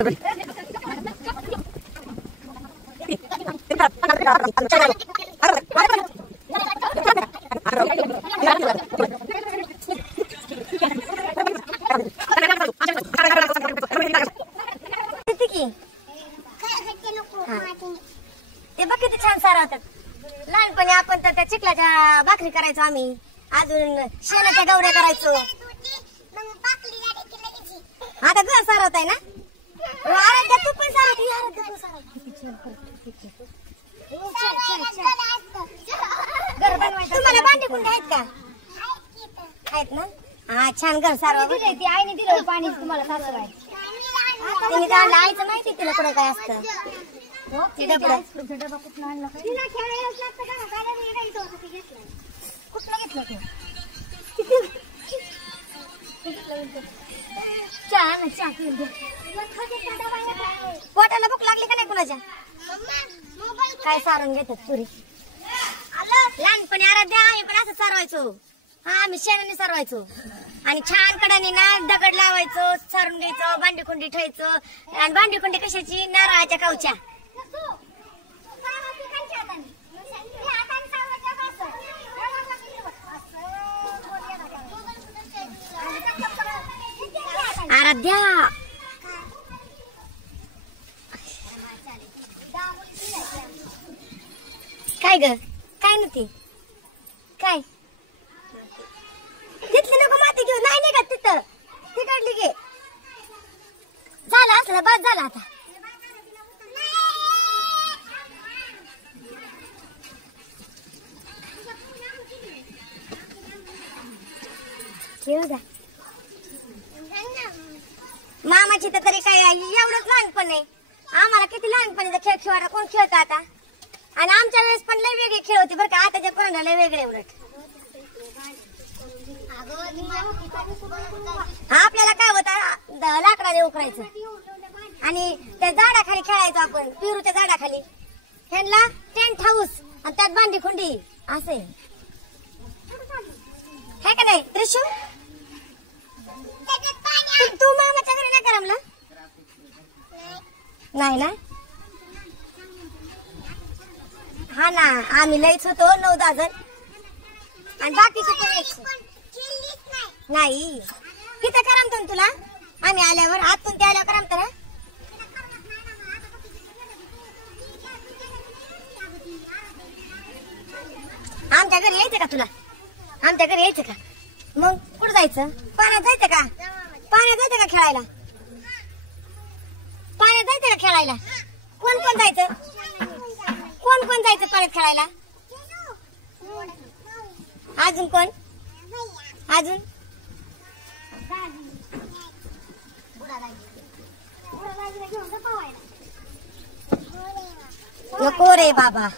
ते बघ किती छान सारा होतात. लहानपणी आपण तर त्या चिखलाच्या भाकरी करायचो आम्ही, अजून शेणाच्या गवऱ्या करायचो. आता घर सारवत आहे ना. आराध्या तू पण सारवती. आराध्या तू तुम्हाला भांडी कुंडी आहेत का? आहेत ना. हा छान घर सारवा. ती आईने दिलं पाणी तुम्हाला सारवाय. तिने काय आईचं माहिती तिला कुठं काय असतं. पोटाला भूक लागली का नाही कुणाच्या? काय सारून घेतात पुरी. लहानपणी आराध्या आम्ही पण असं सारवायचो. हा आम्ही शेणाने सारवायचो आणि छान कडाने ना दगड लावायचो, सारून घ्यायचो, भांडी कुंडी ठेवायचो. आणि भांडी कुंडी कशाची? नारळाच्या कवच्या. आराध्या काय ग? काय नव्हती काय? तिथली नको माती घेऊ. नाही निघत तिथं. तिकडली घे. झालं असलं बस झालं आता. मामाची तर तरी काय एवढंच लहानपण आहे. आम्हाला किती लहानपणीचा खेळ खेळायला कोण खेळतं आता. आणि आमच्या वेळेस पण लय वेगळे खेळ होते बरं का. आताच्या पोरांना लय वेगळे. उलट आपल्याला काय होतं, लाकडाने उकरायचं आणि त्या झाडाखाली खेळायचो आपण. पेरूच्या झाडाखाली. ह्यांना टेंट हाऊस आणि त्यात भांडी खुंडी असे है का नाही त्रिशू? तू मामाच्या घरी नाही करमला? नाही ना. हा ना आम्ही लईच होतो 9-10 जण आणि बाकीचे पण नाही. किती करमतो तुला? आम्ही आल्यावर आतून ते आल्यावर करमत ना. आमच्या घरी यायचं का तुला? आमच्या घरी यायचं का? मग कुठं जायचं? पाण्यात जायचं का? पाण्यात जायचं का खेळायला? पाण्यात जायचं का खेळायला? कोण कोण जायचं? कोण कोण जायचं पाण्यात खेळायला? अजून कोण? अजून नको रे बाबा.